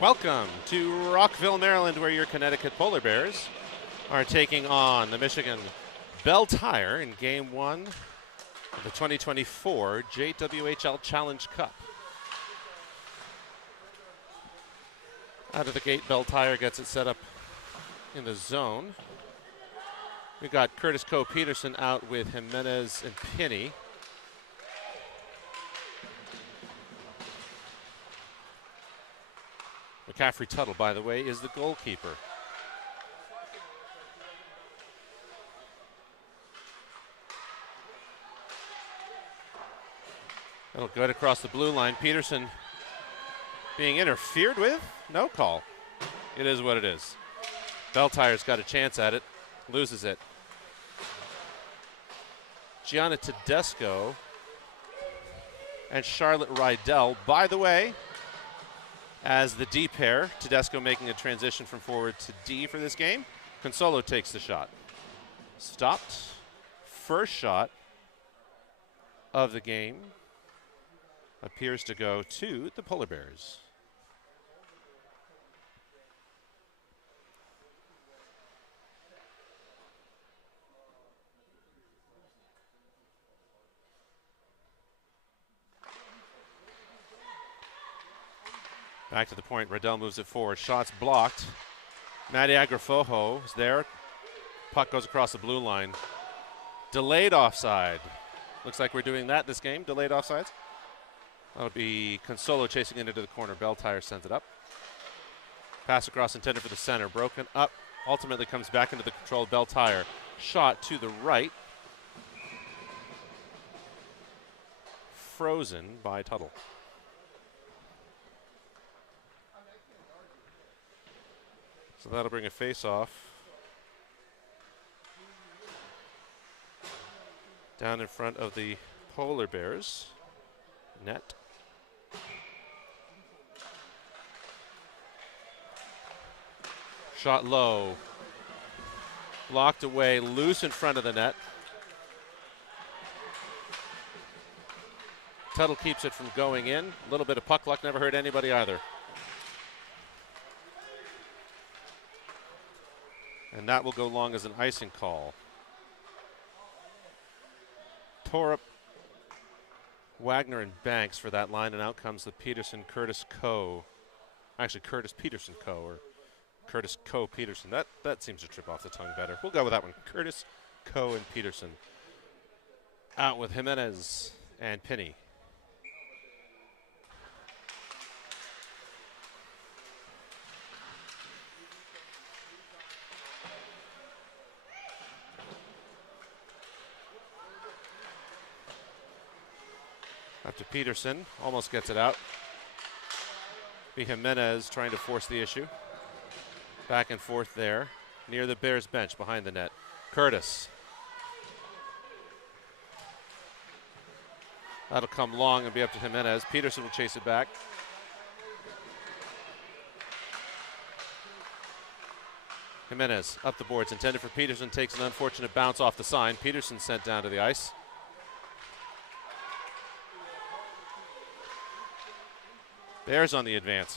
Welcome to Rockville, Maryland, where your Connecticut Polar Bears are taking on the Michigan Belle Tire in Game 1 of the 2024 JWHL Challenge Cup. Out of the gate, Belle Tire gets it set up in the zone. We've got Curtis Coe-Peterson out with Jimenez and Pinney. McCaffrey Tuttle, by the way, is the goalkeeper. That'll go across the blue line. Peterson being interfered with. No call. It is what it is. Belle Tire's got a chance at it. Loses it. Gianna Tedesco and Charlotte Rydell. By the way, as the D pair, Tedesco making a transition from forward to D for this game. Consolo takes the shot. Stopped. First shot of the game appears to go to the Polar Bears. Back to the point, Rydell moves it forward. Shots blocked. Maddie Agrafojo is there. Puck goes across the blue line. Delayed offside. Looks like we're doing that this game, delayed offsides. That'll be Consolo chasing it into the corner. Belle Tire sends it up. Pass across intended for the center. Broken up. Ultimately comes back into the control of Belle Tire. Shot to the right. Frozen by Tuttle. So that'll bring a face-off down in front of the Polar Bears net. Shot low. Blocked away, loose in front of the net. Tuttle keeps it from going in. A little bit of puck luck, never hurt anybody either. And that will go long as an icing call. Torup, Wagner, and Banks for that line, and out comes the Peterson, Curtis Coe. Actually, Curtis Peterson Coe, or Curtis Coe-Peterson. That seems to trip off the tongue better. We'll go with that one. Curtis Coe and Peterson. Out with Jimenez and Pinney. Up to Peterson, almost gets it out. Be Jimenez trying to force the issue. Back and forth there, near the Bears bench, behind the net. Curtis. That'll come long and be up to Jimenez. Peterson will chase it back. Jimenez up the boards, intended for Peterson, takes an unfortunate bounce off the sign. Peterson sent down to the ice. Bears on the advance.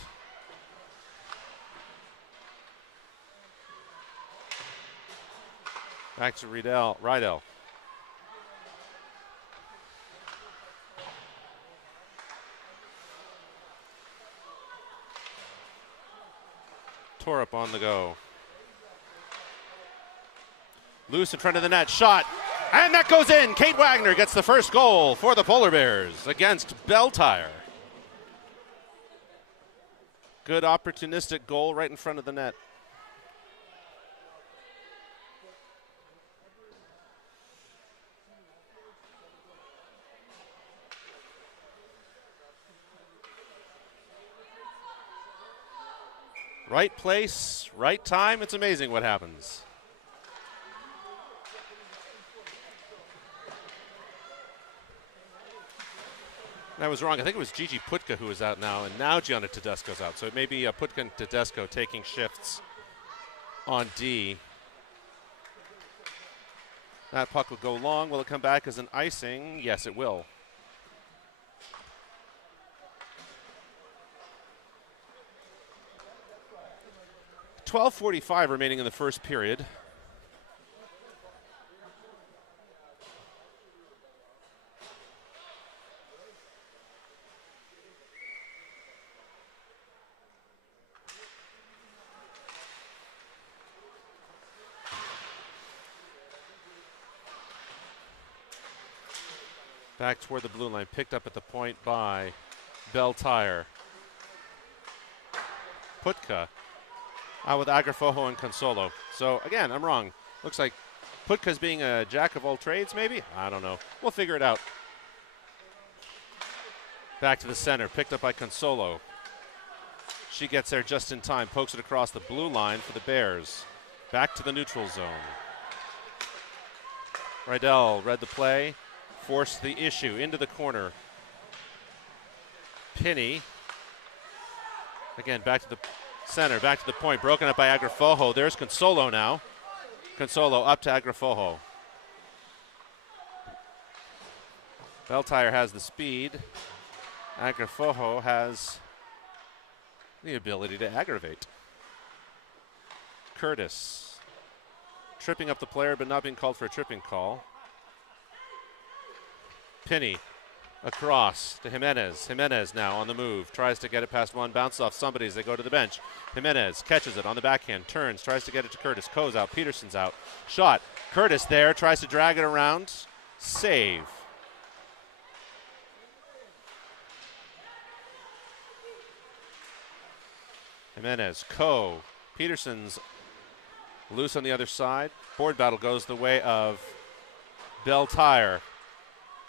Back to Rydell. Torup on the go. Loose in front of the net, shot, and that goes in. Kate Wagner gets the first goal for the Polar Bears against Belle Tire. Good opportunistic goal right in front of the net. Right place, right time. It's amazing what happens. I was wrong. I think it was Gigi Putka who was out now, and now Gianna Tedesco's out. So it may be Putka and Tedesco taking shifts on D. That puck will go long. Will it come back as an icing? Yes, it will. 12:45 remaining in the first period. Back toward the blue line, picked up at the point by Belle. Putka out with Agrafojo and Consolo. So again, I'm wrong. Looks like Putka's being a jack of all trades, maybe? I don't know. We'll figure it out. Back to the center, picked up by Consolo. She gets there just in time, pokes it across the blue line for the Bears. Back to the neutral zone. Rydell read the play, forced the issue into the corner. Pinney, again, back to the center, back to the point, broken up by Agrafojo. There's Consolo now. Consolo up to Agrafojo. Belle has the speed. Agrafojo has the ability to aggravate. Curtis tripping up the player but not being called for a tripping call. Pinney across to Jimenez. Jimenez now on the move. Tries to get it past one. Bounces off somebody as they go to the bench. Jimenez catches it on the backhand. Turns. Tries to get it to Curtis. Coe's out. Peterson's out. Shot. Curtis there. Tries to drag it around. Save. Jimenez. Coe. Peterson's loose on the other side. Board battle goes the way of Belle.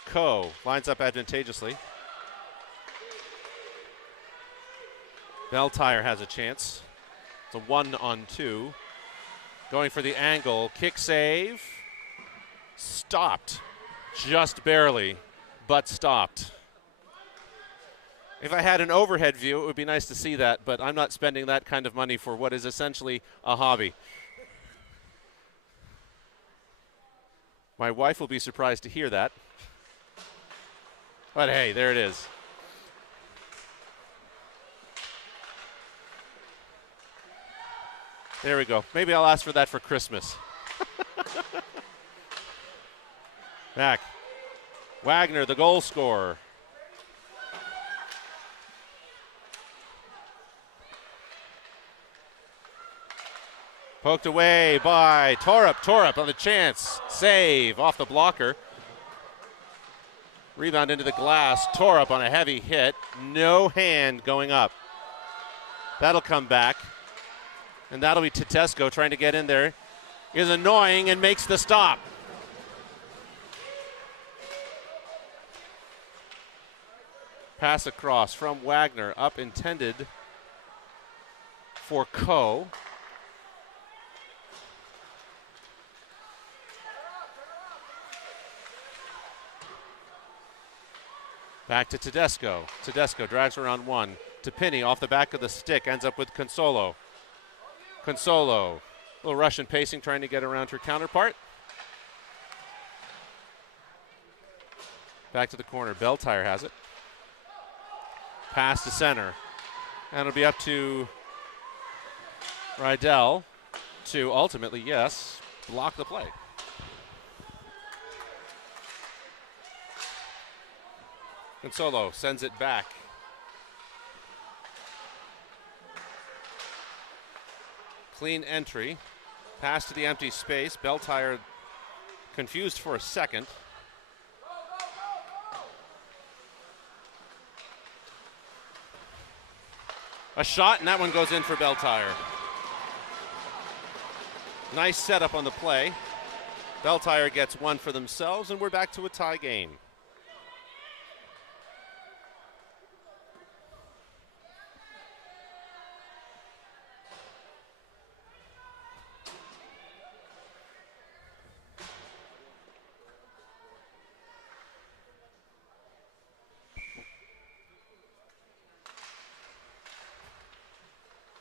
Coe lines up advantageously. Belle has a chance. It's a 1-on-2. Going for the angle. Kick save. Stopped. Just barely, but stopped. If I had an overhead view, it would be nice to see that, but I'm not spending that kind of money for what is essentially a hobby. My wife will be surprised to hear that. But hey, there it is. There we go. Maybe I'll ask for that for Christmas. Back. Wagner, the goal scorer. Poked away by Torup. Torup on the chance. Save off the blocker. Rebound into the glass. Torup on a heavy hit. No hand going up. That'll come back. And that'll be Tedesco trying to get in there. Is annoying and makes the stop. Pass across from Wagner. Up intended for Coe. Back to Tedesco. Tedesco drags around one. To Pinney off the back of the stick. Ends up with Consolo. Consolo. A little Russian pacing trying to get around her counterpart. Back to the corner. Belle has it. Pass to center. And it'll be up to Rydell to ultimately, yes, block the play. Consolo sends it back. Clean entry. Pass to the empty space. Belle confused for a second. A shot, and that one goes in for Belle. Nice setup on the play. Belle gets one for themselves, and we're back to a tie game.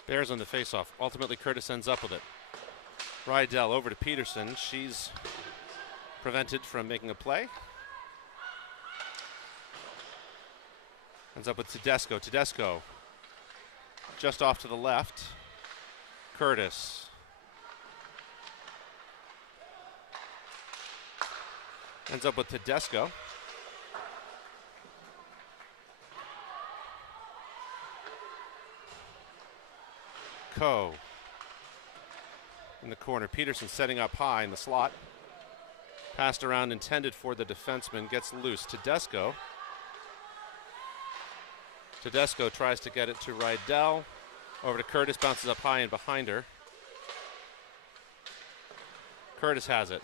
Bears on the faceoff. Ultimately, Curtis ends up with it. Rydell over to Peterson. She's prevented from making a play. Ends up with Tedesco. Tedesco just off to the left. Curtis. Ends up with Tedesco. Coe in the corner. Peterson setting up high in the slot. Passed around, intended for the defenseman. Gets loose. Tedesco. Tedesco tries to get it to Rydell. Over to Curtis. Bounces up high and behind her. Curtis has it.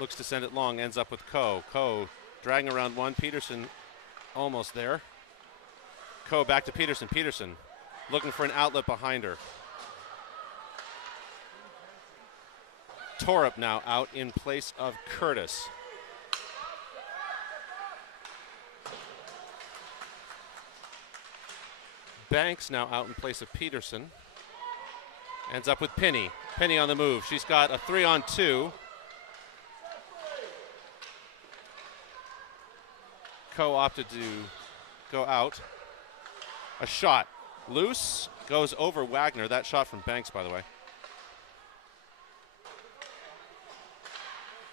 Looks to send it long. Ends up with Coe. Coe dragging around one. Peterson almost there. Coe back to Peterson. Peterson looking for an outlet behind her. Torup now out in place of Curtis. Banks now out in place of Peterson. Ends up with Penny. Penny on the move. She's got a 3-on-2. Coe opted to go out. A shot. Loose. Goes over Wagner. That shot from Banks, by the way.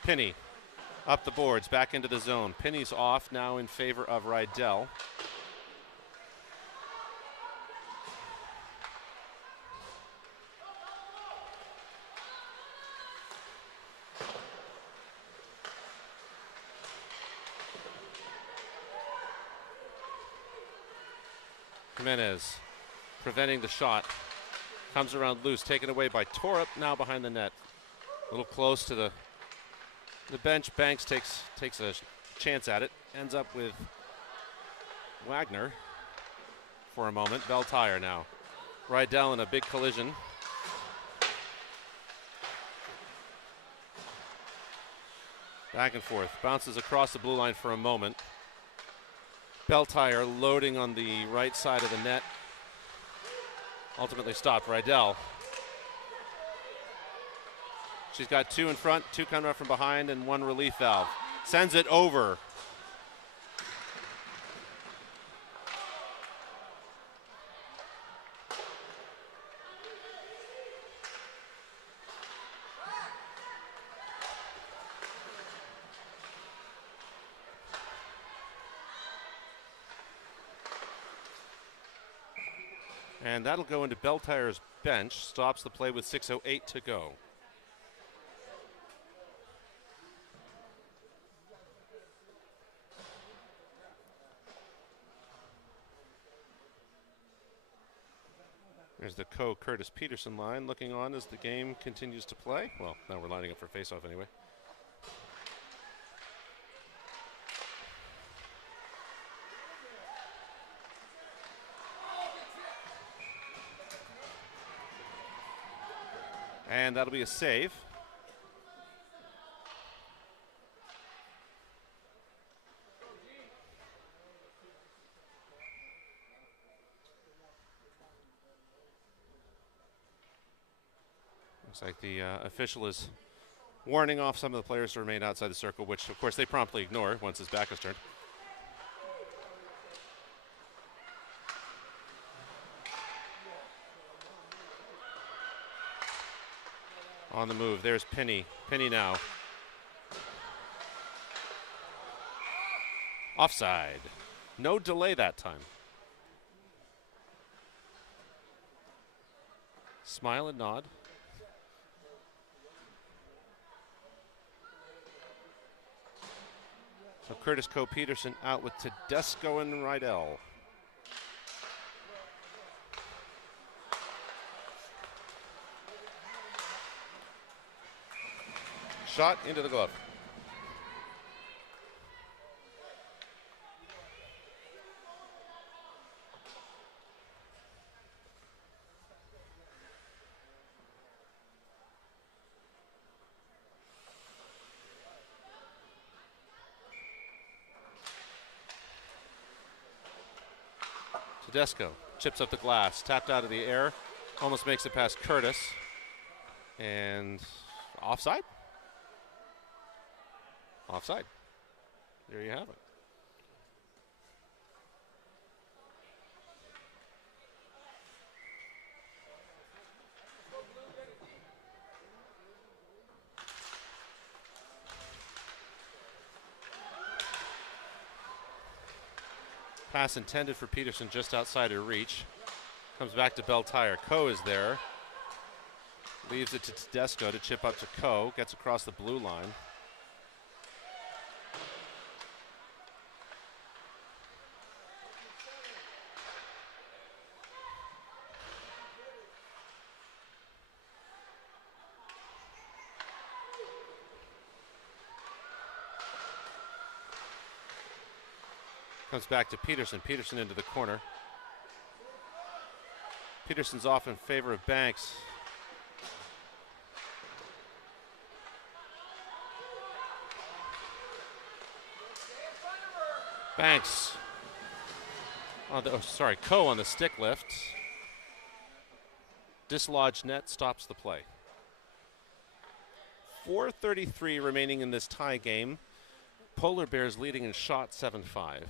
Penny up the boards, back into the zone. Penny's off now in favor of Rydell. Jimenez preventing the shot. Comes around loose, taken away by Torup, now behind the net. A little close to the bench. Banks takes a chance at it. Ends up with Wagner for a moment. Belle tire now. Rydell in a big collision. Back and forth. Bounces across the blue line for a moment. Belle tire loading on the right side of the net. Ultimately stopped. Rydell. She's got two in front, two coming up from behind, and one relief valve. Sends it over. And that'll go into Belle tire's bench. Stops the play with 6:08 to go. There's the Coe Curtis Peterson line looking on as the game continues to play. Well, now we're lining up for faceoff anyway. And that'll be a save. Looks like the official is warning off some of the players to remain outside the circle, which of course they promptly ignore once his back is turned. On the move, there's Penny. Penny now. Offside. No delay that time. Smile and nod. So Curtis Coe Peterson out with Tedesco and Rydell. Shot into the glove. Tedesco chips up the glass, tapped out of the air, almost makes it past Curtis, and offside? Offside. There you have it. Pass intended for Peterson just outside her reach. Comes back to Belle Tire. Coe is there. Leaves it to Tedesco to chip up to Coe. Gets across the blue line. Comes back to Peterson. Peterson into the corner. Peterson's off in favor of Banks. Banks. Coe on the stick lift. Dislodged net, stops the play. 4:33 remaining in this tie game. Polar Bears leading in shot 7-5.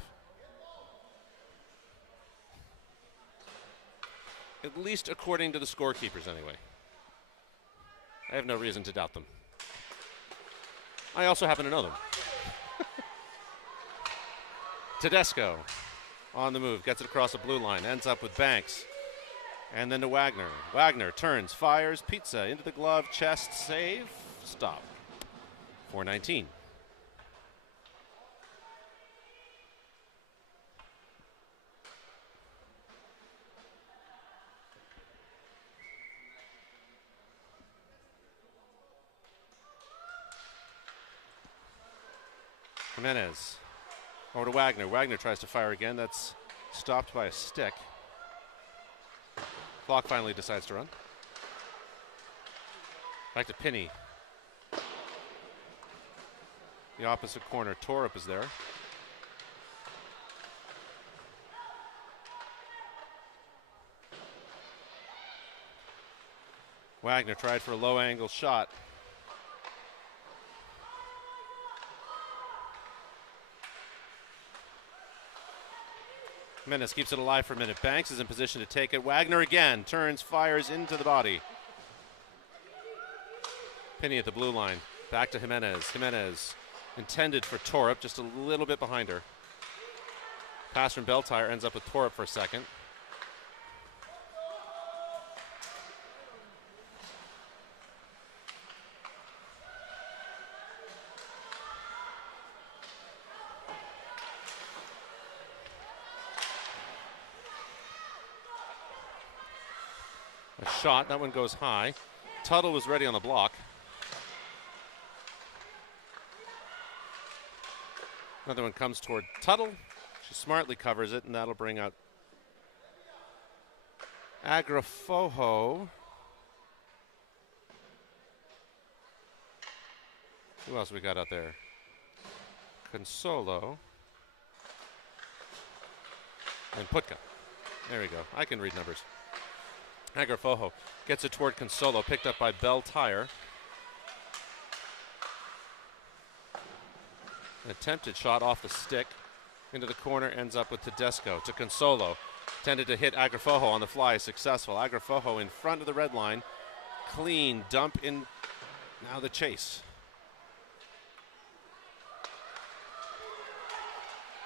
At least according to the scorekeepers, anyway. I have no reason to doubt them. I also happen to know them. Tedesco on the move, gets it across the blue line, ends up with Banks. And then to Wagner. Wagner turns, fires, pizza into the glove, chest save, stop. 4:19. Jimenez over to Wagner. Wagner tries to fire again. That's stopped by a stick. Clock finally decides to run. Back to Pinney. The opposite corner. Torup is there. Wagner tried for a low angle shot. Jimenez keeps it alive for a minute. Banks is in position to take it. Wagner again turns, fires into the body. Pinney at the blue line. Back to Jimenez. Jimenez intended for Torup, just a little bit behind her. Pass from Belle Tire ends up with Torup for a second. A shot, that one goes high. Tuttle was ready on the block. Another one comes toward Tuttle. She smartly covers it, and that'll bring out Agrafojo. Who else we got out there? Consolo. And Putka. There we go. I can read numbers. Agrafojo gets it toward Consolo, picked up by Belle Tire. An attempted shot off the stick into the corner, ends up with Tedesco to Consolo. Tended to hit Agrafojo on the fly, successful. Agrafojo in front of the red line. Clean dump in, now the chase.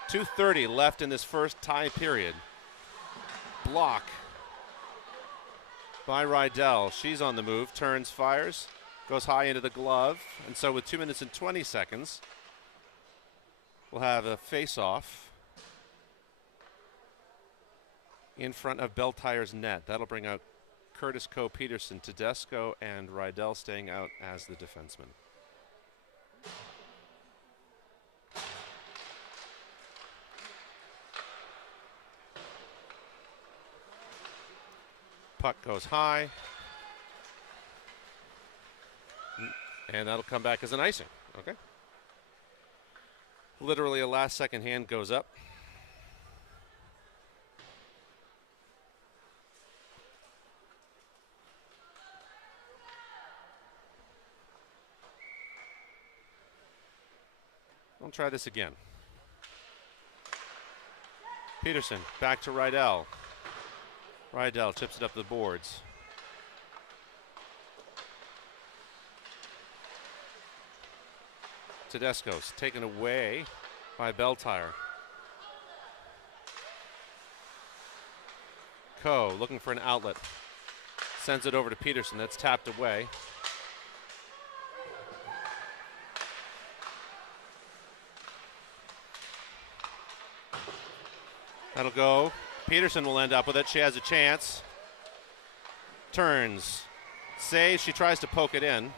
2:30 left in this first tie period. Block by Rydell. She's on the move, turns, fires, goes high into the glove. And so with 2 minutes and 20 seconds, we'll have a face-off in front of Belle Tire's net. That'll bring out Curtis Coe, Peterson, Tedesco, and Rydell staying out as the defenseman. Puck goes high. And that'll come back as an icing. Okay. Literally a last second hand goes up. I'll try this again. Peterson back to Rydell. Rydell chips it up the boards. Tedesco's taken away by Belle Tire. Coe looking for an outlet. Sends it over to Peterson. That's tapped away. That'll go. Peterson will end up with it. She has a chance. Turns. Saves. She tries to poke it in.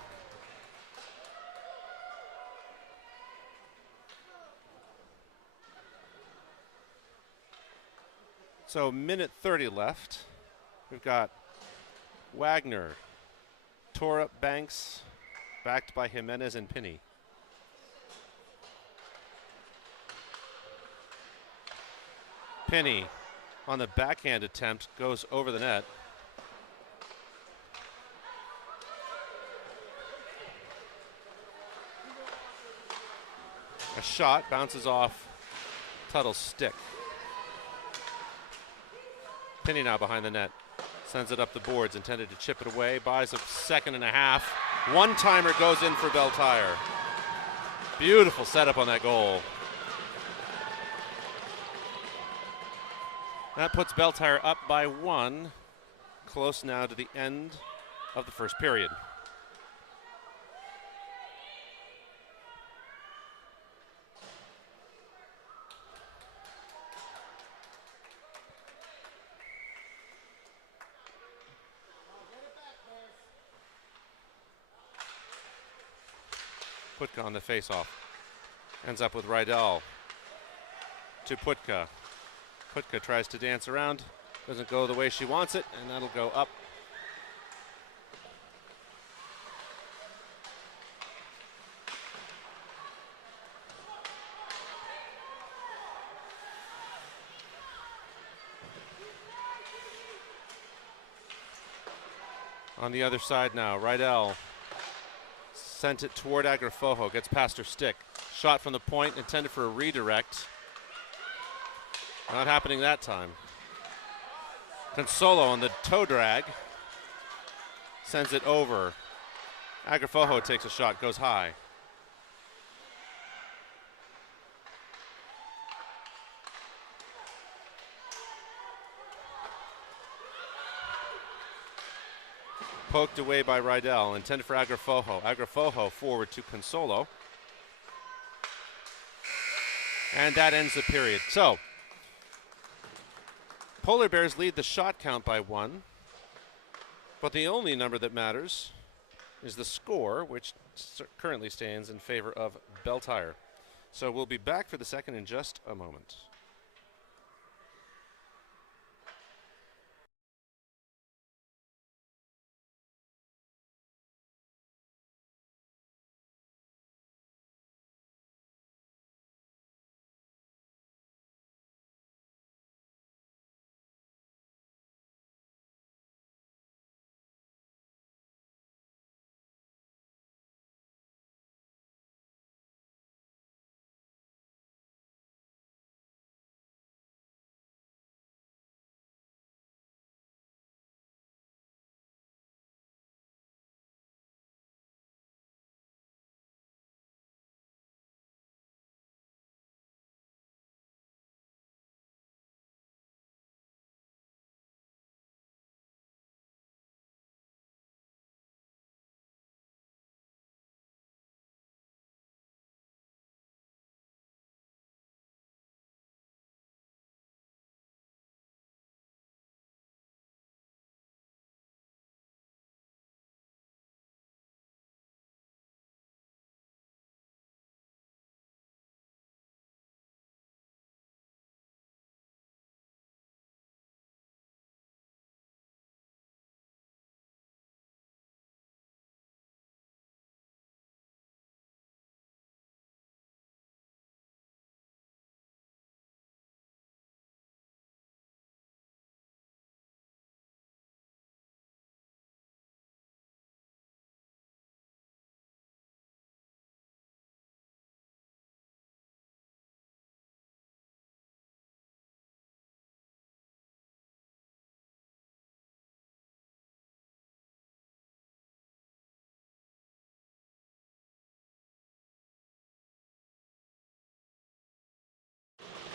So minute 30 left. We've got Wagner, tore up Banks, backed by Jimenez and Pinney. Pinney on the backhand attempt goes over the net. A shot bounces off Tuttle's stick. Pinney now behind the net. Sends it up the boards, intended to chip it away. Buys a second and a half. One-timer goes in for Belle Tire. Beautiful setup on that goal. That puts Belle Tire up by 1. Close now to the end of the first period. Putka on the face-off. Ends up with Rydell to Putka. Putka tries to dance around. Doesn't go the way she wants it, and that'll go up. On the other side now, Rydell sent it toward Agrafojo, gets past her stick. Shot from the point, intended for a redirect. Not happening that time. Consolo on the toe drag. Sends it over. Agrafojo takes a shot, goes high. Poked away by Rydell, intended for Agrafojo. Agrafojo forward to Consolo. And that ends the period. So, Polar Bears lead the shot count by 1. But the only number that matters is the score, which currently stands in favor of Belle Tire. So we'll be back for the second in just a moment.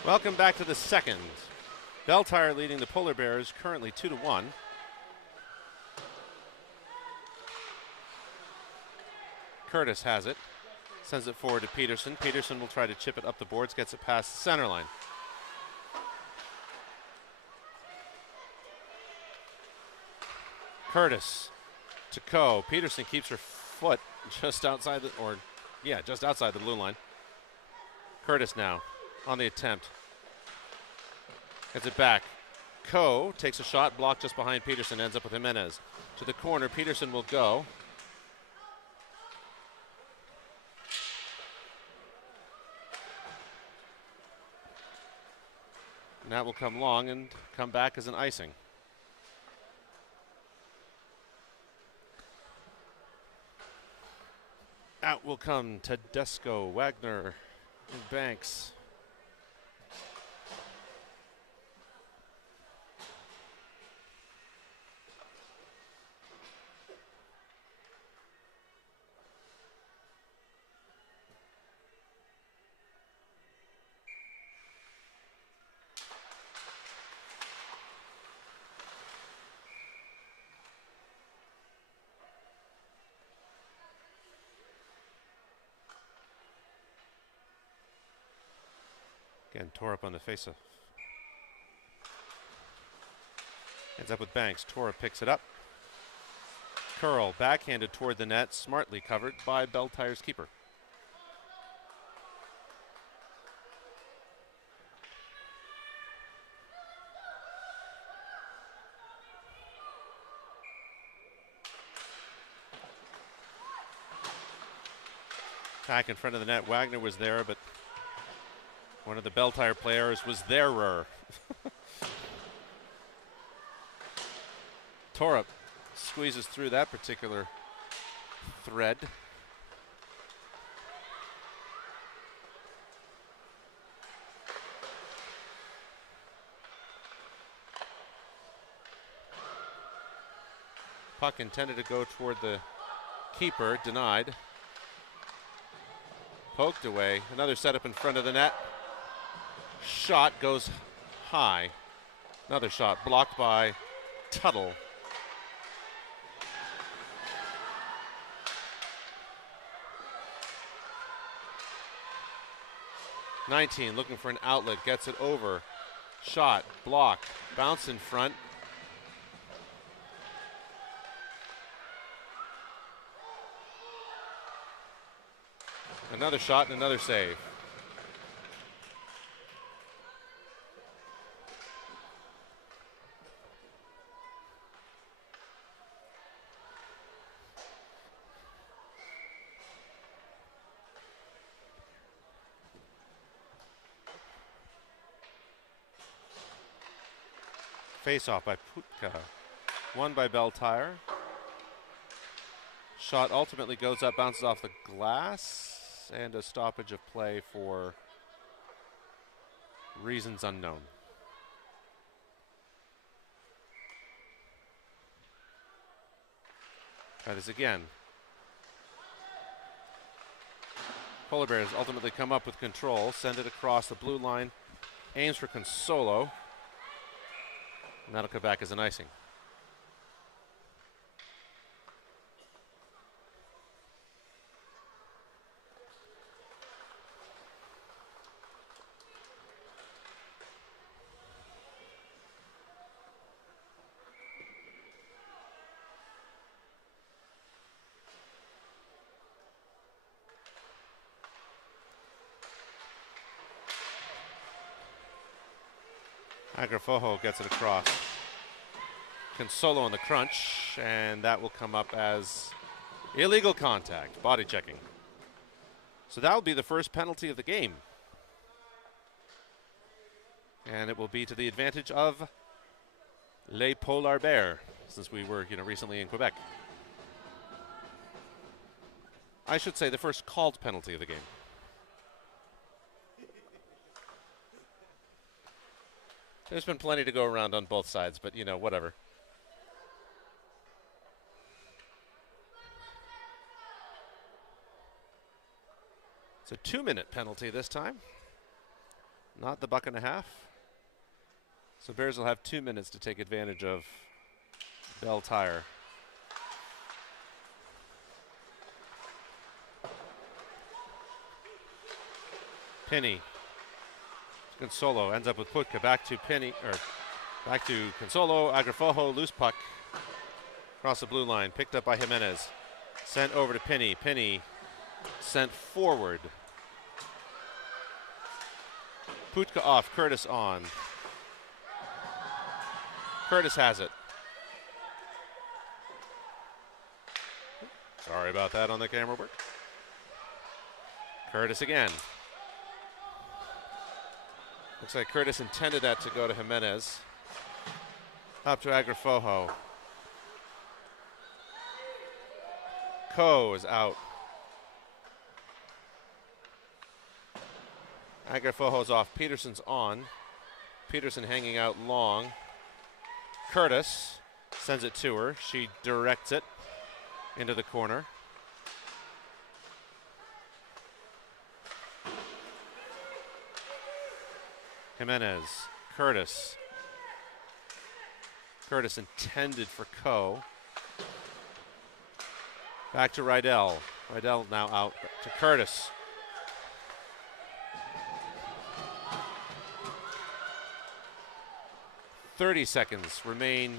Welcome back to the second. Belle leading the Polar Bears currently 2-1. Curtis has it. Sends it forward to Peterson. Peterson will try to chip it up the boards, gets it past the center line. Curtis to Coe. Peterson keeps her foot just outside just outside the blue line. Curtis now on the attempt. Gets it back. Coe takes a shot, blocked just behind Peterson, ends up with Jimenez. To the corner, Peterson will go. And that will come long and come back as an icing. Out will come Tedesco, Wagner, and Banks. Again, tore up on the faceoff. Ends up with Banks. Tora picks it up. Curl backhanded toward the net, smartly covered by Belle Tire's keeper. Back in front of the net, Wagner was there, but one of the Belle Tire players was there. Torup squeezes through that particular thread. Puck intended to go toward the keeper, denied. Poked away, another setup in front of the net. Shot goes high. Another shot blocked by Tuttle. (19) looking for an outlet, gets it over. Shot, blocked, bounce in front. Another shot and another save. Face off by Putka. Won by Belle Tire. Shot ultimately goes up, bounces off the glass, and a stoppage of play for reasons unknown. Try this again. Polar Bears ultimately come up with control, send it across the blue line, aims for Consolo. And that'll come back as an icing. Agrafojo gets it across. Consolo on the crunch, and that will come up as illegal contact, body checking. So that will be the first penalty of the game. And it will be to the advantage of Les Polar Bears, since we were recently in Quebec. I should say the first called penalty of the game. There's been plenty to go around on both sides, but whatever. It's a 2-minute penalty this time, not the buck and a half. So Bears will have 2 minutes to take advantage of Belle Tire. Penny. Consolo ends up with Putka. Back to Penny, or back to Consolo. Agrafojo, loose puck. Across the blue line. Picked up by Jimenez. Sent over to Penny. Penny sent forward. Putka off. Curtis on. Curtis has it. Sorry about that on the camera work. Curtis again. Looks like Curtis intended that to go to Jimenez. Up to Agrafojo. Coe is out. Agrafojo's off. Peterson's on. Peterson hanging out long. Curtis sends it to her. She directs it into the corner. Jimenez. Curtis. Curtis intended for Coe. Back to Rydell. Rydell now out to Curtis. .30 seconds remain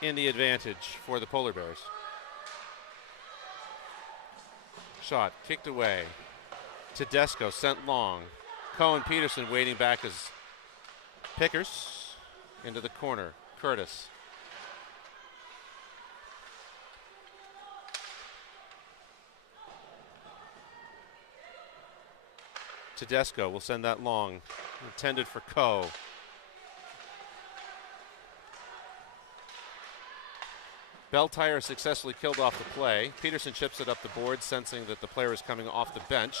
in the advantage for the Polar Bears. Shot kicked away. Tedesco sent long. Coe and Peterson waiting back as pickers into the corner. Curtis. Tedesco will send that long. Intended for Coe. Belle Tire successfully killed off the play. Peterson chips it up the board, sensing that the player is coming off the bench.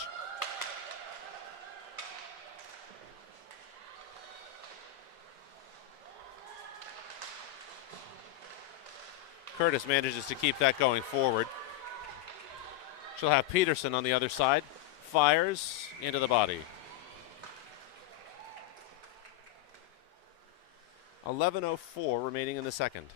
Curtis manages to keep that going forward. She'll have Peterson on the other side. Fires into the body. 11:04 remaining in the second.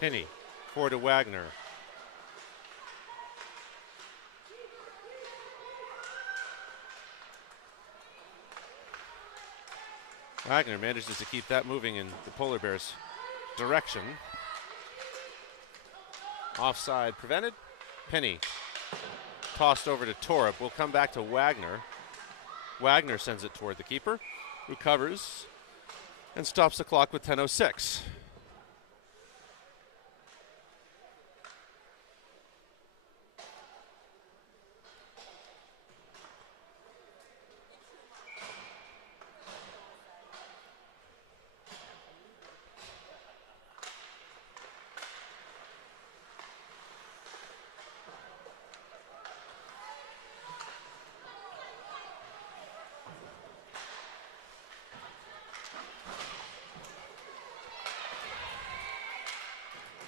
Penny, forward to Wagner. Wagner manages to keep that moving in the Polar Bears' direction. Offside prevented. Penny tossed over to Torup. We'll come back to Wagner. Wagner sends it toward the keeper, who covers and stops the clock with 10:06.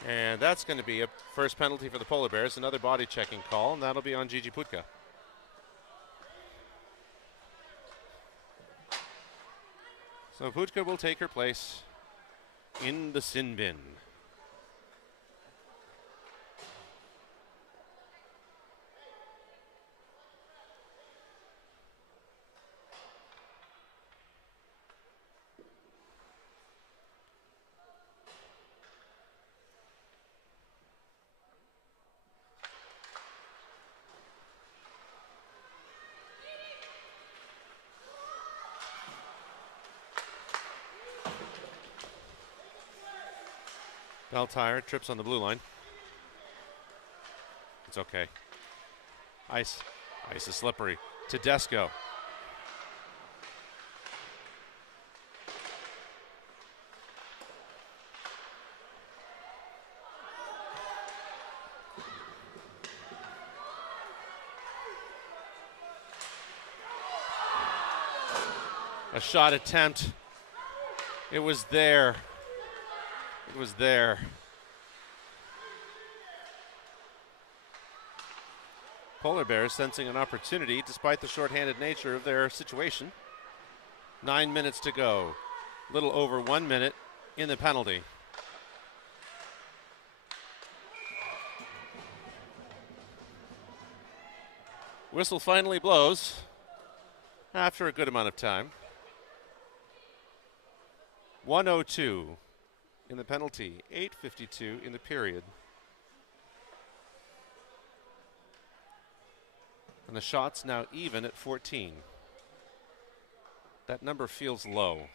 And that's going to be a first penalty for the Polar Bears, another body checking call, and that'll be on Gigi Putka. So Putka will take her place in the sin bin. Belle trips on the blue line. It's okay. Ice is slippery. Tedesco. A shot attempt. It was there. It was there. Polar Bears sensing an opportunity despite the shorthanded nature of their situation. 9 minutes to go. Little over 1 minute in the penalty. Whistle finally blows after a good amount of time. 1:02 in the penalty, 8:52 in the period. And the shots now even at 14. That number feels low.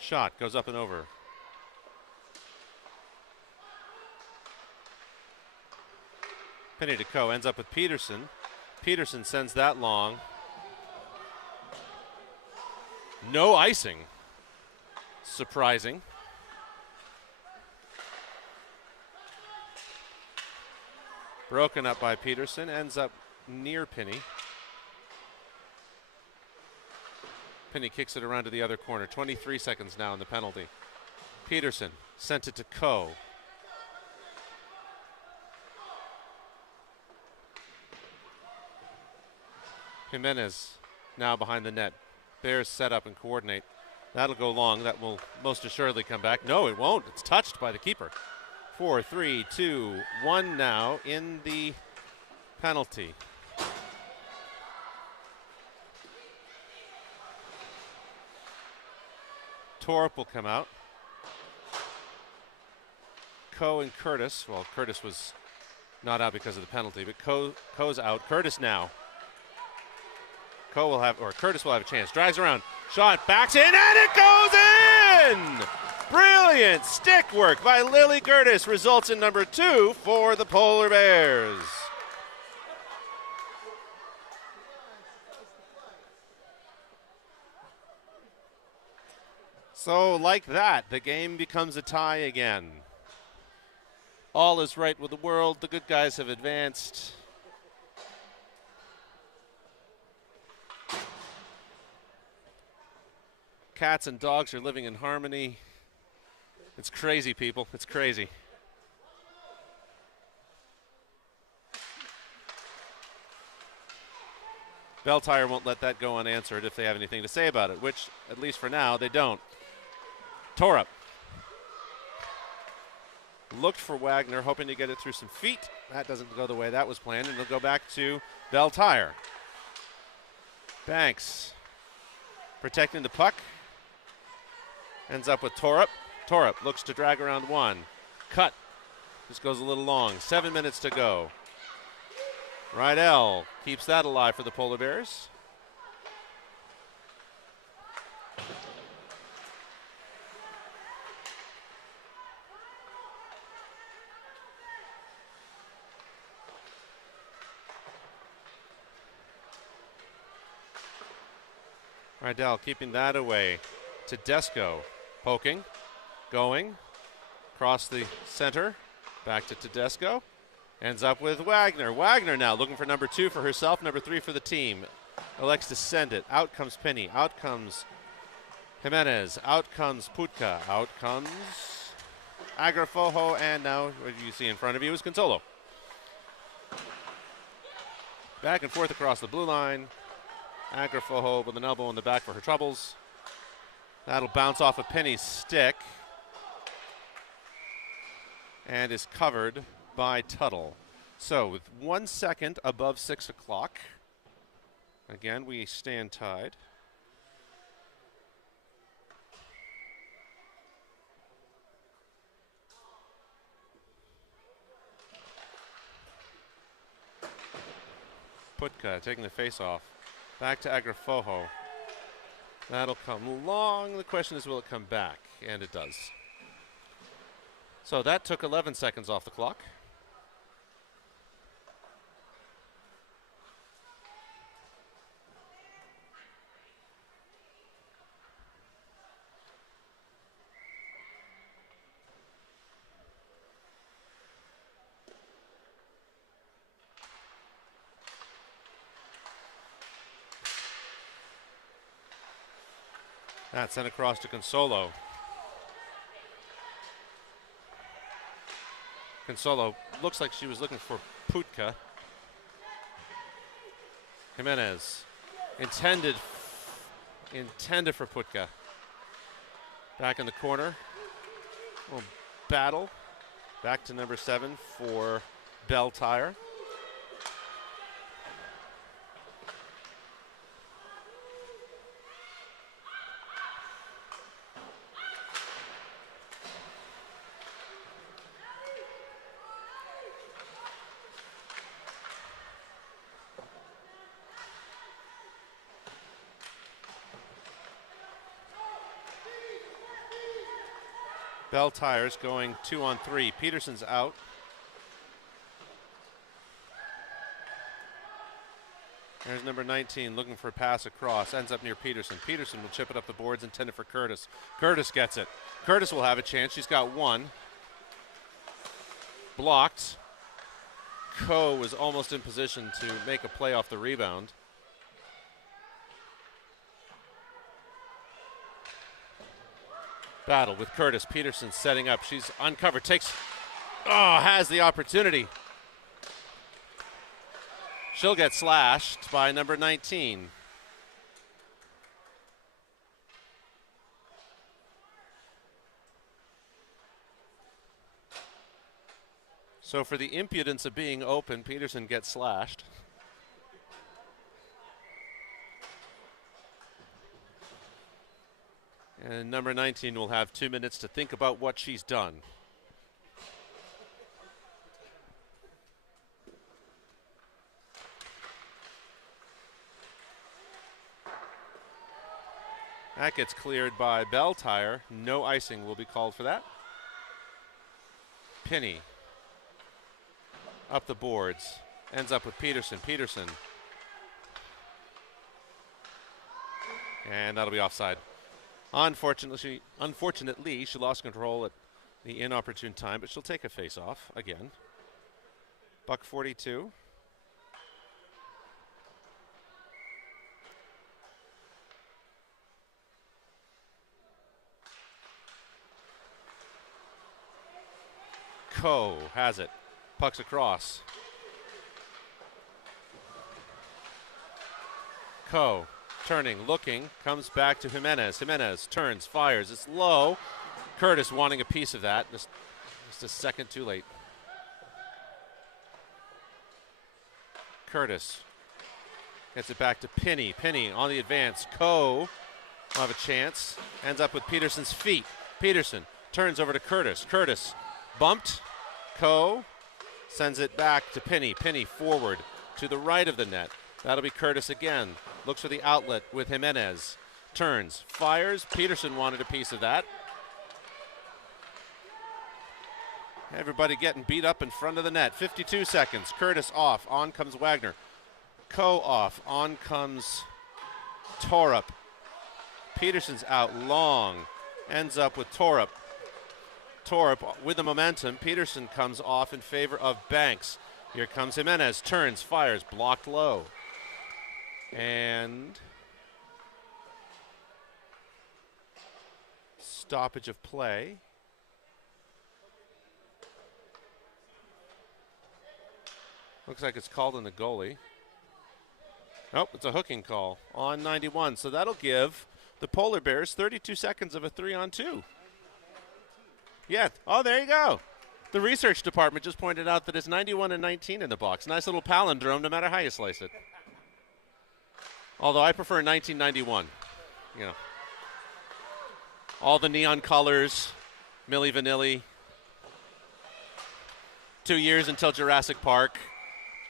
Shot goes up and over. Penny to Coe, ends up with Peterson. Peterson sends that long. No icing. Surprising. Broken up by Peterson, ends up near Penny. Penny kicks it around to the other corner. 23 seconds now in the penalty. Peterson sent it to Coe. Jimenez now behind the net. Bears set up and coordinate. That'll go long. That will most assuredly come back. No, it won't. It's touched by the keeper. 4, 3, 2, 1 now in the penalty. Torp will come out. Coe and Curtis. Well, Curtis was not out because of the penalty, but Coe's out. Curtis now. Curtis will have a chance. Drags around. Shot, backs in, and it goes in! Brilliant stick work by Lily Curtis results in number 2 for the Polar Bears. So like that, the game becomes a tie again. All is right with the world. The good guys have advanced. Cats and dogs are living in harmony. It's crazy, people. It's crazy. Belle won't let that go unanswered if they have anything to say about it, which, at least for now, they don't. Torup. Looked for Wagner, hoping to get it through some feet. That doesn't go the way that was planned, and they'll go back to Belle. Banks protecting the puck. Ends up with Torup. Torup looks to drag around one. Cut. Just goes a little long. 7 minutes to go. Rydell keeps that alive for the Polar Bears. Rydell keeping that away. Tedesco poking, going, across the center, back to Tedesco. Ends up with Wagner. Wagner now looking for number 2 for herself, number 3 for the team. Elects to send it. Out comes Penny. Out comes Jimenez. Out comes Putka. Out comes Agrafojo. And now what you see in front of you is Consolo. Back and forth across the blue line. Agrafojo with an elbow in the back for her troubles. That'll bounce off of Penny's stick and is covered by Tuttle. So with 1 second above 6 o'clock, again, we stand tied. Putka taking the face off. Back to Agrafoho. That'll come long. The question is, will it come back? And it does. So that took 11 seconds off the clock. That's sent across to Consolo. Consolo looks like she was looking for Putka. Jimenez intended for Putka. Back in the corner. Little battle. Back to number 7 for Belle Tire. Belle Tires going 2-on-3. Peterson's out. There's number 19 looking for a pass across. Ends up near Peterson. Peterson will chip it up the boards, intended for Curtis. Curtis gets it. Curtis will have a chance. She's got one. Blocked. Coe was almost in position to make a play off the rebound. Battle with Curtis. Peterson setting up. She's uncovered. Has the opportunity. She'll get slashed by number 19. So for the impudence of being open, Peterson gets slashed. And number 19 will have 2 minutes to think about what she's done. That gets cleared by Belle Tire. No icing will be called for that. Pinney up the boards. Ends up with Peterson. Peterson. And that'll be offside. Unfortunately, she lost control at the inopportune time, but she'll take a face-off again. Buck 42. Coe has it. Puck's across. Coe. Turning, looking, comes back to Jimenez. Jimenez turns, fires. It's low. Curtis wanting a piece of that. Just a second too late. Curtis gets it back to Pinney. Pinney on the advance. Coe will have a chance. Ends up with Peterson's feet. Peterson turns over to Curtis. Curtis bumped. Coe sends it back to Pinney. Pinney forward to the right of the net. That'll be Curtis again. Looks for the outlet with Jimenez. Turns, fires. Peterson wanted a piece of that. Everybody getting beat up in front of the net. 52 seconds. Curtis off. On comes Wagner. Coe off. On comes Torup. Peterson's out long. Ends up with Torup. Torup with the momentum. Peterson comes off in favor of Banks. Here comes Jimenez. Turns, fires. Blocked low. And stoppage of play. Looks like it's called on the goalie. Nope, it's a hooking call on 91. So that'll give the Polar Bears 32 seconds of a 3-on-2. Yeah, oh, there you go. The research department just pointed out that it's 91 and 19 in the box. Nice little palindrome no matter how you slice it. Although I prefer 1991. You know, all the neon colors, Milli Vanilli. 2 years until Jurassic Park.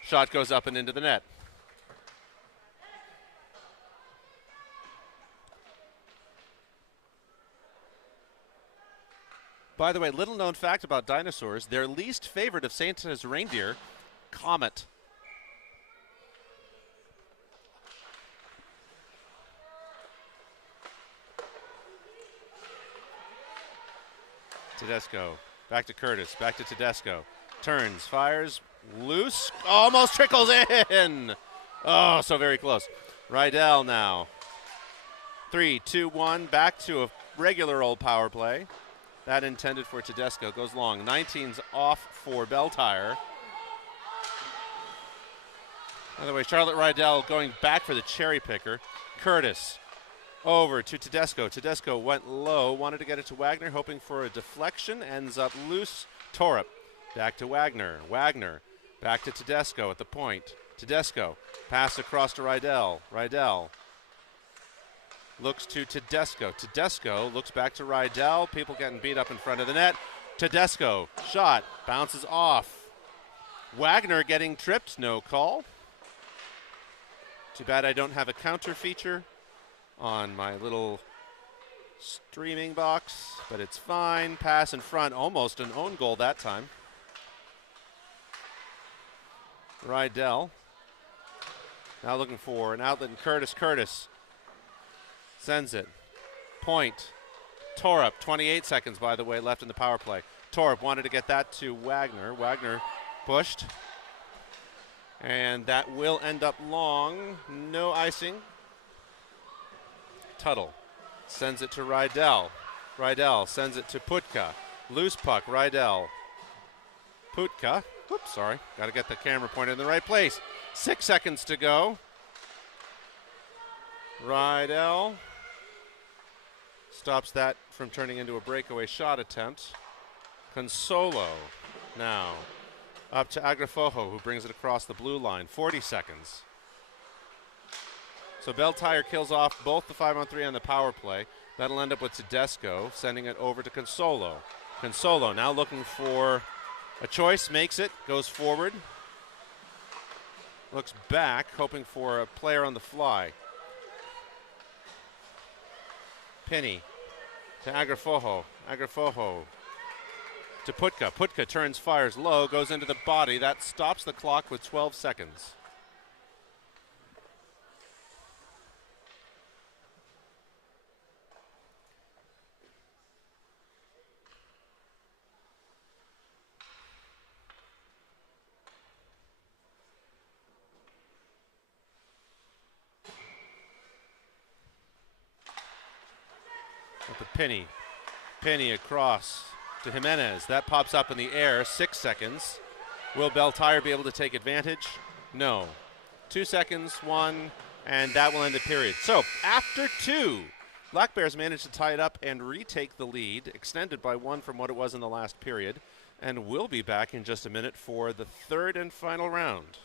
Shot goes up and into the net. By the way, little known fact about dinosaurs, their least favorite of Santa's reindeer, Comet. Tedesco, back to Curtis, back to Tedesco. Turns, fires, loose, almost trickles in. Oh, so very close. Rydell now. 3, 2, 1, back to a regular old power play. That intended for Tedesco, goes long. 19's off for Belle. By the way, Charlotte Rydell going back for the cherry picker. Curtis over to Tedesco. Tedesco went low, wanted to get it to Wagner, hoping for a deflection, ends up loose. Torup back to Wagner. Wagner back to Tedesco at the point. Tedesco pass across to Rydell. Rydell looks to Tedesco. Tedesco looks back to Rydell. People getting beat up in front of the net. Tedesco shot bounces off. Wagner getting tripped, no call. Too bad I don't have a counter feature on my little streaming box, but it's fine. Pass in front, almost an own goal that time. Rydell now looking for an outlet, and Curtis sends it. Point. Torup, 28 seconds, by the way, left in the power play. Torup wanted to get that to Wagner. Wagner pushed. And that will end up long. No icing. Tuttle sends it to Rydell. Rydell sends it to Putka. Loose puck, Rydell. Putka. Oops, sorry. Got to get the camera pointed in the right place. 6 seconds to go. Rydell stops that from turning into a breakaway shot attempt. Consolo now up to Agrafojo, who brings it across the blue line. 40 seconds. So Belle kills off both the 5-on-3 and the power play. That'll end up with Tedesco sending it over to Consolo. Consolo now looking for a choice, makes it, goes forward. Looks back, hoping for a player on the fly. Penny to Agrafojo. Agrafojo to Putka. Putka turns, fires low, goes into the body. That stops the clock with 12 seconds. Up to Penny. Penny across to Jimenez. That pops up in the air, 6 seconds. Will Belle be able to take advantage? No. 2 seconds, 1, and that will end the period. So after 2, Black Bears managed to tie it up and retake the lead, extended by 1 from what it was in the last period, and we'll be back in just a minute for the third and final round.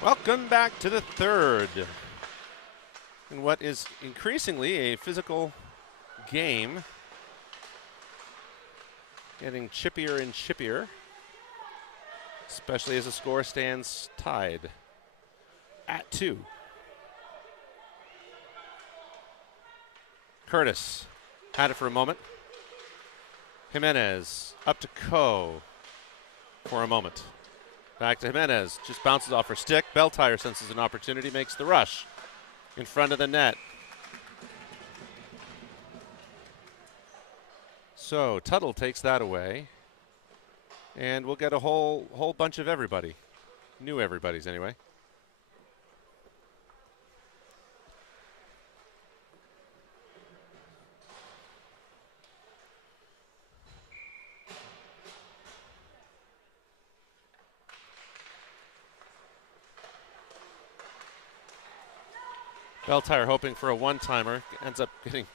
Welcome back to the third. In what is increasingly a physical game. Getting chippier and chippier, especially as the score stands tied at 2. Curtis had it for a moment. Jimenez up to Coe for a moment. Back to Jimenez, just bounces off her stick. Belle senses an opportunity, makes the rush in front of the net. So Tuttle takes that away, and we'll get a whole bunch of everybody. New everybody's anyway. Belle hoping for a one-timer, ends up getting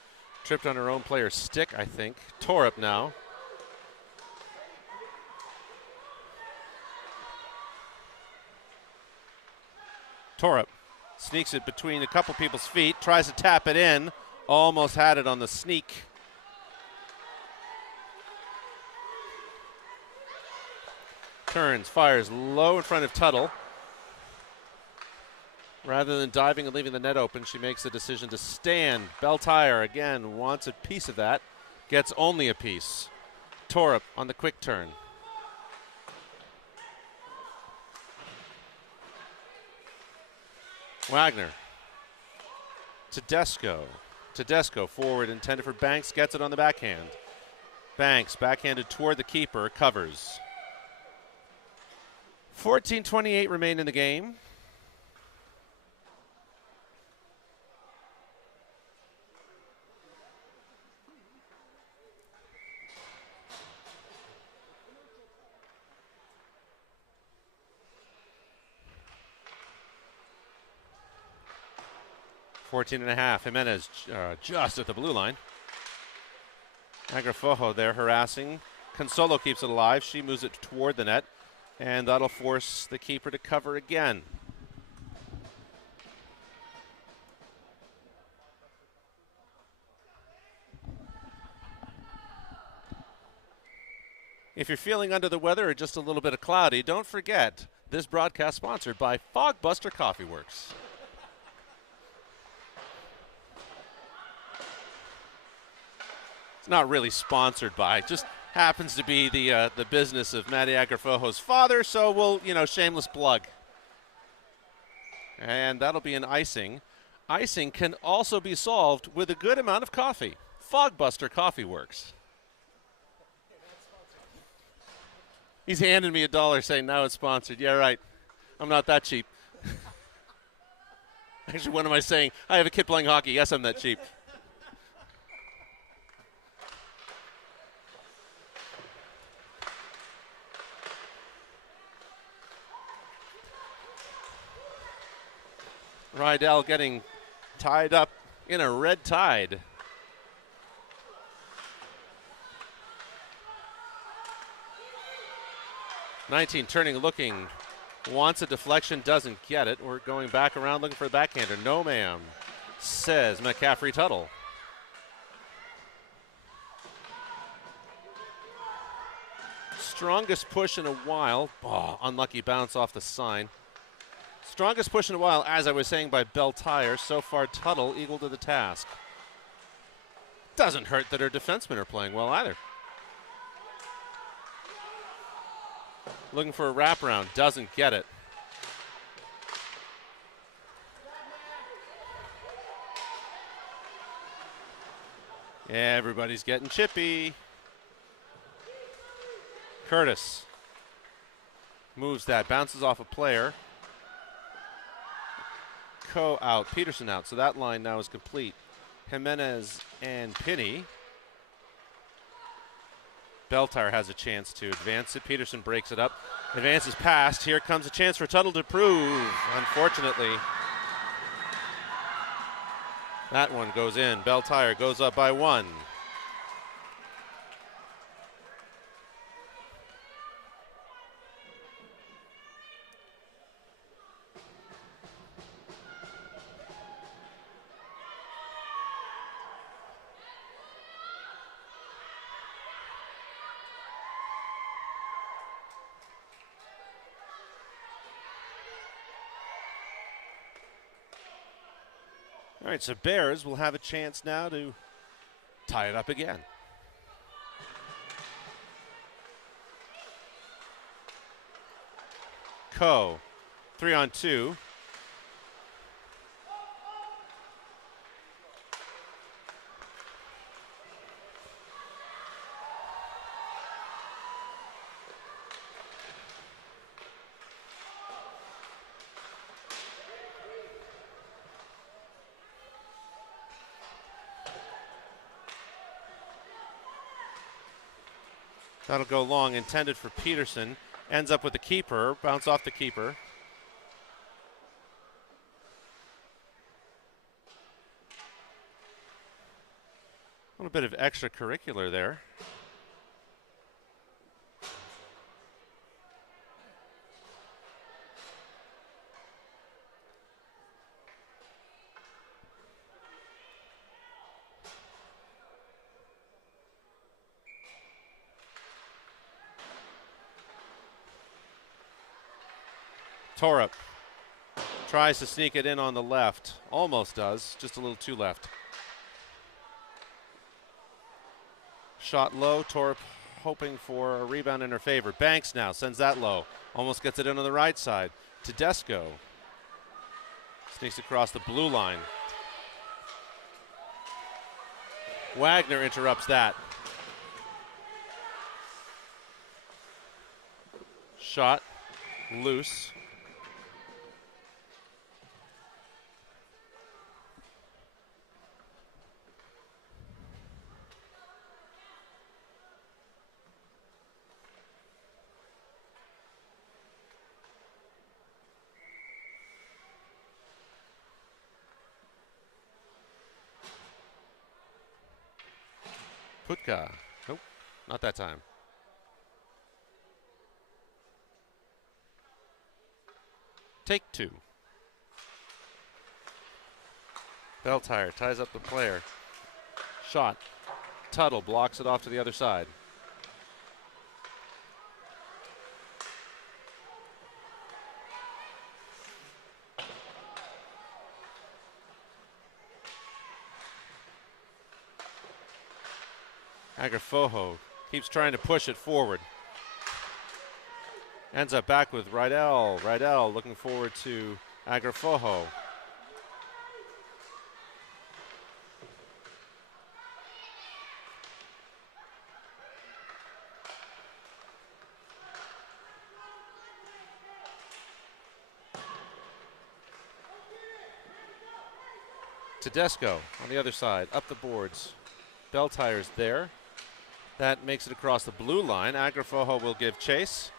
tripped on her own player's stick, I think. Torup now. Torup sneaks it between a couple people's feet, tries to tap it in, almost had it on the sneak. Turns, fires low in front of Tuttle. Rather than diving and leaving the net open, she makes the decision to stand. Belle again wants a piece of that, gets only a piece. Torup on the quick turn. Wagner. Tedesco forward intended for Banks, gets it on the backhand. Banks backhanded toward the keeper, covers. 14:28 remain in the game. .5. Jimenez just at the blue line. Agrafojo there harassing. Consolo keeps it alive. She moves it toward the net, and that'll force the keeper to cover again. If you're feeling under the weather or just a little bit of cloudy, don't forget this broadcast sponsored by Fogbuster Coffee Works. It's not really sponsored by, it just happens to be the business of Matty Agrafojo's father, so we'll, shameless plug. And that'll be an icing. Icing can also be solved with a good amount of coffee. Fogbuster Coffee Works. He's handing me $1 saying now it's sponsored. Yeah, right. I'm not that cheap. Actually, what am I saying? I have a kid playing hockey. Yes, I'm that cheap. Rydell getting tied up in a red tide. .19 turning, looking, wants a deflection, doesn't get it. We're going back around looking for a backhander. No, ma'am, says McCaffrey Tuttle. Strongest push in a while. Oh, unlucky bounce off the sign. Strongest push in a while, as I was saying, by Belle. So far, Tuttle equal to the task. Doesn't hurt that her defensemen are playing well either. Looking for a wraparound, doesn't get it. Yeah, everybody's getting chippy. Curtis moves that, bounces off a player. Coe out, Peterson out, so that line now is complete. Jimenez and Pinney. Belle has a chance to advance it. Peterson breaks it up. Advances past. Here comes a chance for Tuttle to prove. Unfortunately, that one goes in. Belle goes up by 1. All right, so Bears will have a chance now to tie it up again. Coe, 3-on-2. That'll go long, intended for Peterson. Ends up with the keeper, bounce off the keeper. A little bit of extracurricular there. Torup tries to sneak it in on the left. Almost does, just a little too left. Shot low, Torup hoping for a rebound in her favor. Banks now sends that low. Almost gets it in on the right side. Tedesco sneaks across the blue line. Wagner interrupts that. Shot loose. Putka. Nope, not that time. Take two. Belle ties up the player. Shot. Tuttle blocks it off to the other side. Agrafoho keeps trying to push it forward. Ends up back with Rydell. Rydell looking forward to Agrafoho. Tedesco on the other side, up the boards. Belle tires there. That makes it across the blue line. Agrafoho will give chase.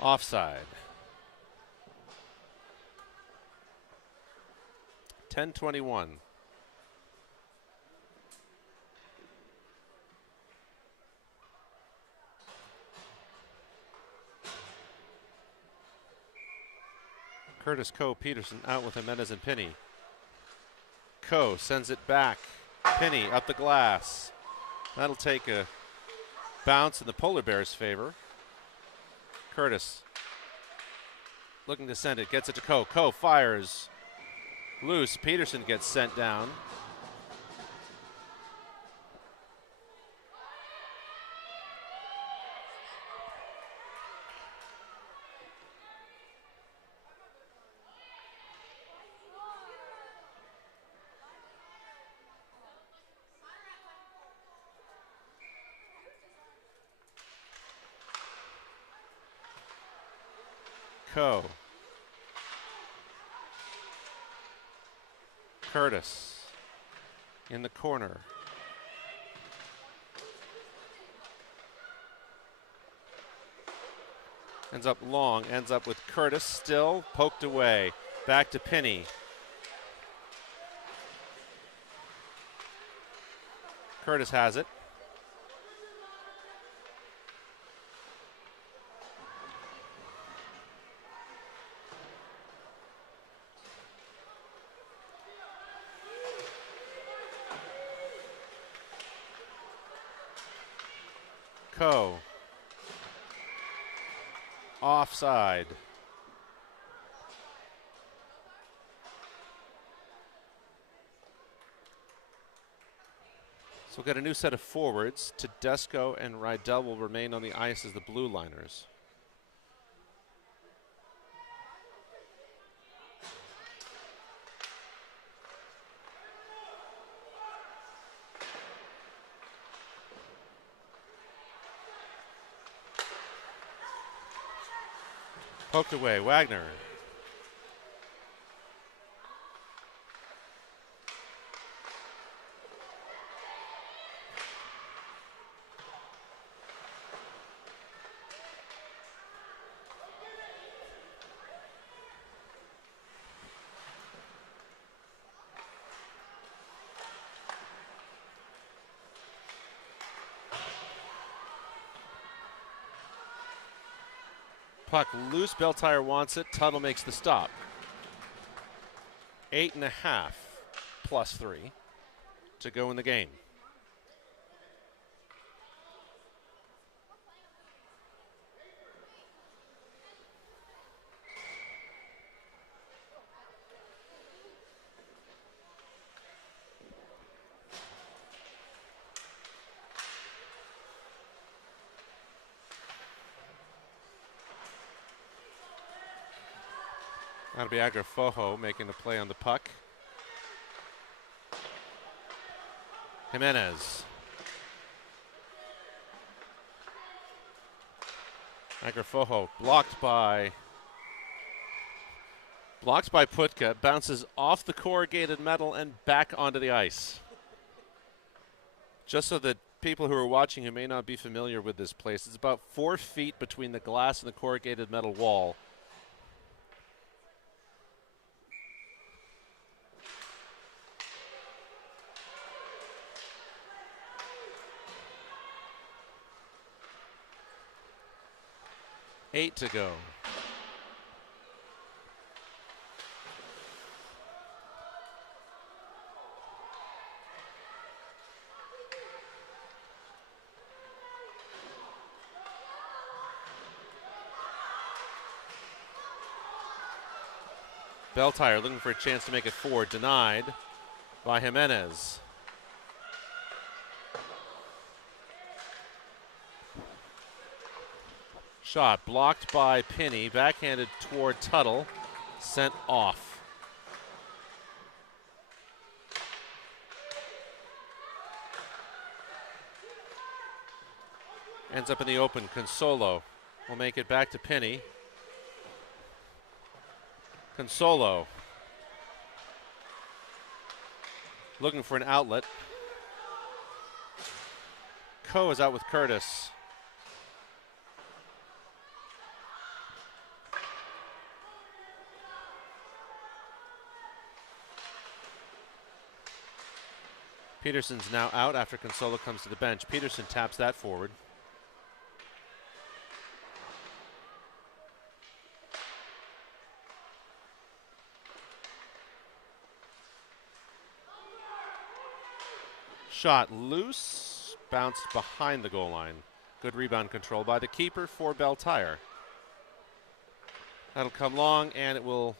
Offside. 10-21. Curtis Coe Peterson out with Jimenez and Pinney. Coe sends it back. Pinney up the glass. That'll take a bounce in the Polar Bears' favor. Curtis looking to send it, gets it to Coe. Coe fires loose. Peterson gets sent down. Coe. Curtis in the corner. Ends up long, ends up with Curtis still poked away. Back to Pinney. Curtis has it. Coe offside. So we'll get a new set of forwards. Tedesco and Rydell will remain on the ice as the blue liners. Poked away, Wagner. Puck loose, Belle wants it, Tuttle makes the stop. 8.5 plus 3 to go in the game. That'll be Agrafojo making the play on the puck. Jimenez. Agrafojo blocked by Putka, bounces off the corrugated metal and back onto the ice. Just so that people who are watching who may not be familiar with this place, it's about 4 feet between the glass and the corrugated metal wall. Eight to go. Belle looking for a chance to make it 4, denied by Jimenez. Shot blocked by Pinney, backhanded toward Tuttle, sent off. Ends up in the open. Consolo will make it back to Pinney. Consolo looking for an outlet. Coe is out with Curtis. Peterson's now out after Consolo comes to the bench. Peterson taps that forward. Shot loose, bounced behind the goal line. Good rebound control by the keeper for Belle. That'll come long, and it will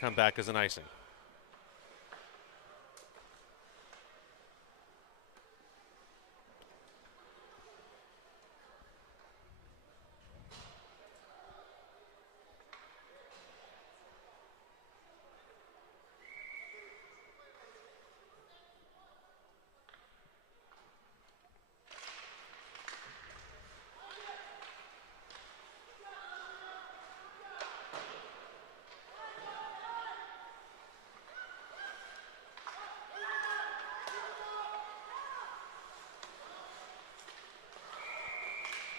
come back as an icing.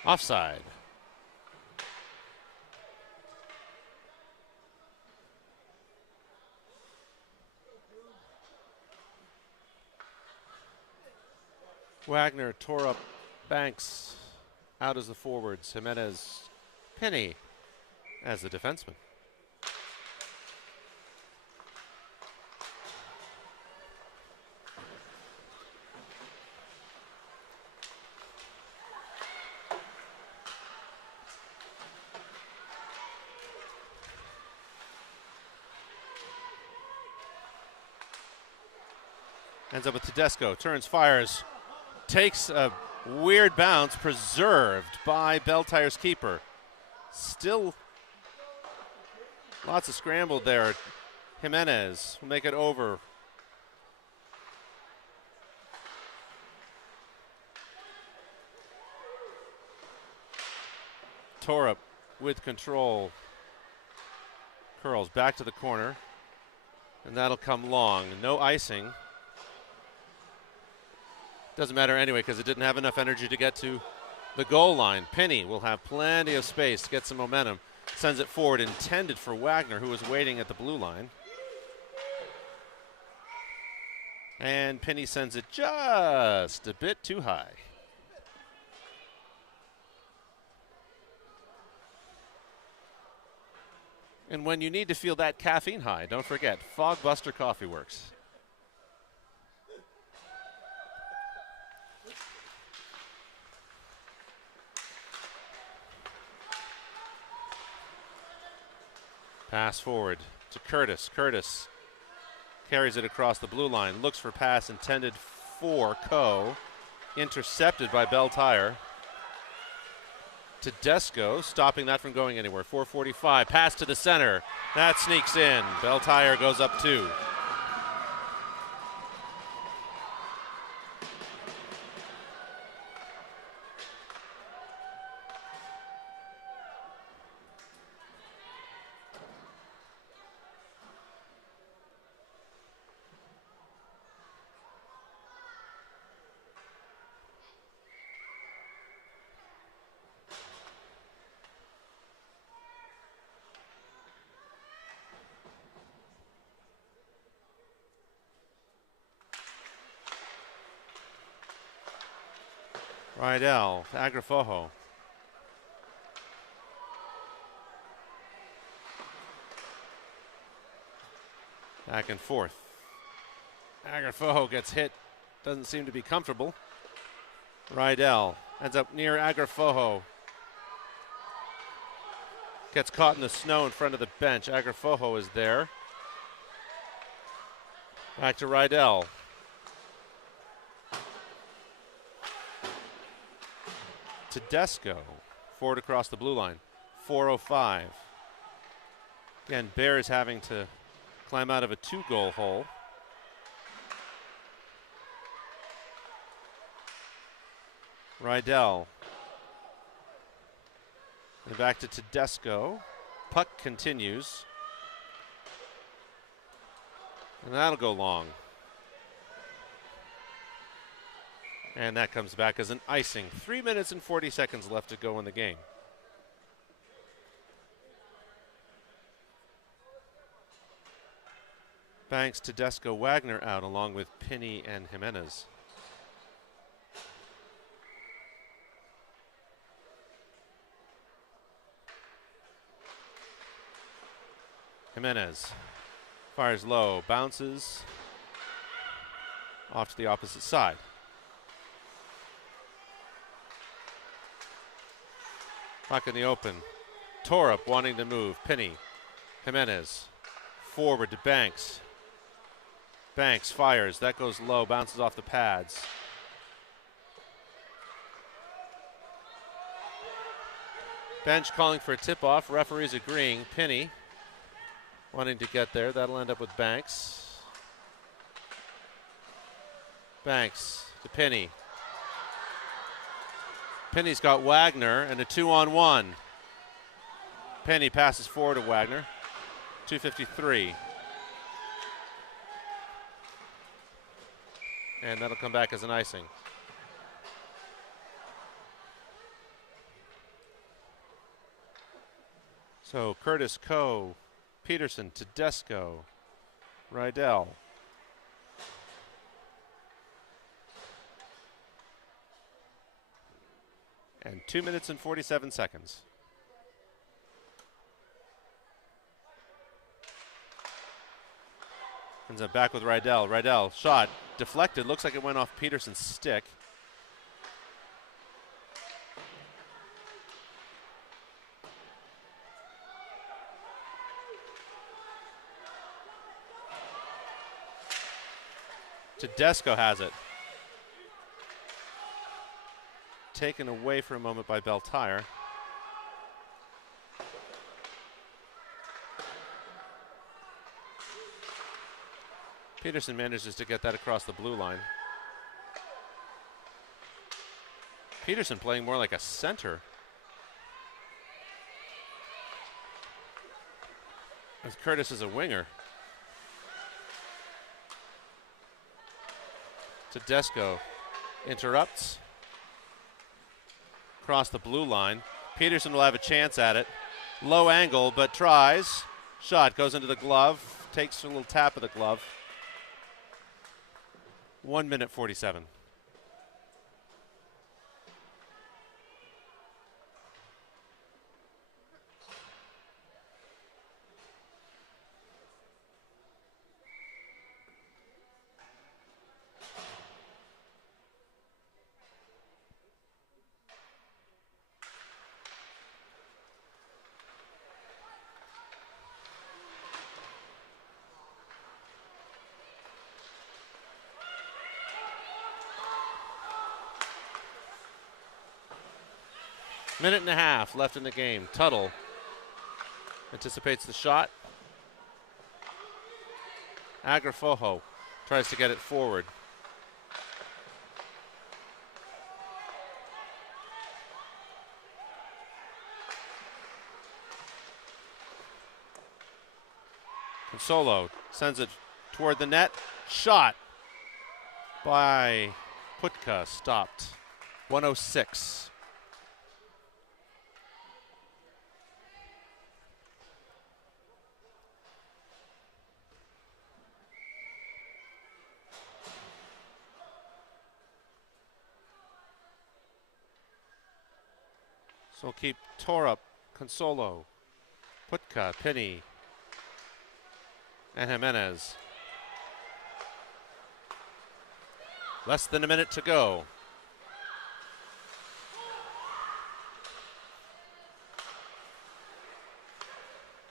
Offside. Wagner tore up Banks out as the forwards. Jimenez, Pinney as the defenseman. Ends up with Tedesco. Turns, fires. Takes a weird bounce, preserved by Belle Tire's keeper. Still lots of scrambled there. Jimenez will make it over. Torup with control. Curls back to the corner. And that'll come long. No icing. Doesn't matter anyway because it didn't have enough energy to get to the goal line. Penny will have plenty of space to get some momentum. Sends it forward, intended for Wagner, who was waiting at the blue line. And Penny sends it just a bit too high. And when you need to feel that caffeine high, don't forget, Fog Buster Coffee works. Pass forward to Curtis. Curtis carries it across the blue line. Looks for pass intended for Coe. Intercepted by Belle Tire. Tedesco stopping that from going anywhere. 4:45. Pass to the center. That sneaks in. Belle Tire goes up 2. Rydell to Agrafojo. Back and forth. Agrafojo gets hit. Doesn't seem to be comfortable. Rydell ends up near Agrafojo. Gets caught in the snow in front of the bench. Agrafojo is there. Back to Rydell. Tedesco, forward across the blue line. 4:05. Again, Bears having to climb out of a 2-goal hole. Rydell. And back to Tedesco. Puck continues. And that'll go long. And that comes back as an icing. 3 minutes and 40 seconds left to go in the game. Banks, Tedesco, Wagner out along with Penny and Jimenez. Jimenez fires low, bounces off to the opposite side. Puck in the open. Torup wanting to move. Penny. Jimenez. Forward to Banks. Banks fires. That goes low. Bounces off the pads. Bench calling for a tip-off. Referees agreeing. Penny wanting to get there. That'll end up with Banks. Banks to Penny. Penny's got Wagner and a 2-on-1. Penny passes forward to Wagner. 2:53. And that'll come back as an icing. So Curtis, Coe, Peterson, Tedesco, Rydell. And 2 minutes and 47 seconds. Ends up back with Rydell. Rydell, shot, deflected. Looks like it went off Peterson's stick. Tedesco has it. Taken away for a moment by Belle. Peterson manages to get that across the blue line. Peterson playing more like a center. As Curtis is a winger. Tedesco interrupts. Across the blue line. Peterson will have a chance at it. Low angle, but tries. Shot goes into the glove. Takes a little tap of the glove. 1 minute 47. Minute and a half left in the game. Tuttle anticipates the shot. Agrafojo tries to get it forward. Consolo sends it toward the net. Shot by Putka, stopped. 106. So we'll keep Torup, Consolo, Putka, Penny, and Jimenez. Less than a minute to go.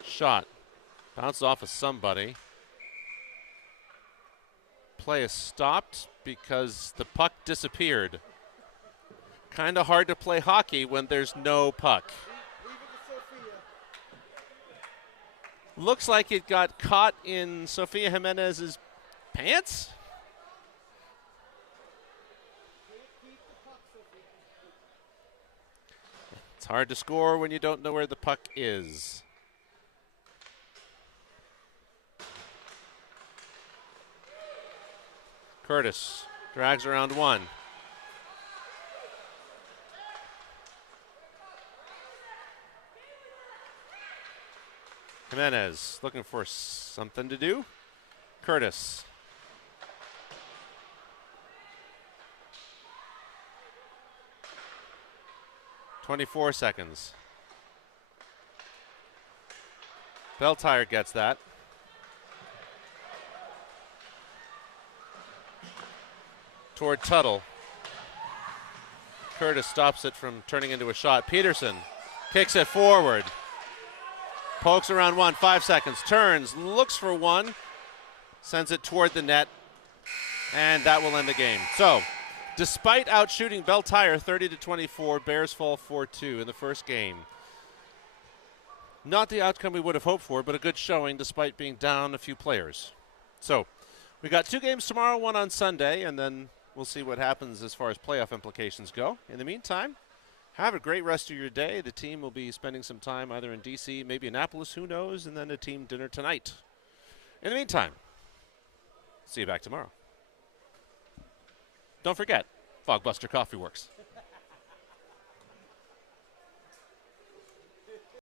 Shot. Bounced off of somebody. Play is stopped because the puck disappeared. Kind of hard to play hockey when there's no puck. Looks like it got caught in Sofia Jimenez's pants. It's hard to score when you don't know where the puck is. Curtis drags around one. Jimenez looking for something to do. Curtis. .24 seconds. Belle gets that. Toward Tuttle. Curtis stops it from turning into a shot. Peterson kicks it forward. Pokes around one, 5 seconds, turns, looks for one, sends it toward the net, and that will end the game. So, despite outshooting Belle 30-24, Bears fall 4-2 in the first game. Not the outcome we would have hoped for, but a good showing despite being down a few players. So, we got 2 games tomorrow, 1 on Sunday, and then we'll see what happens as far as playoff implications go. In the meantime, have a great rest of your day. The team will be spending some time either in D.C., maybe Annapolis, who knows, and then a team dinner tonight. In the meantime, see you back tomorrow. Don't forget, Fogbuster Coffee Works.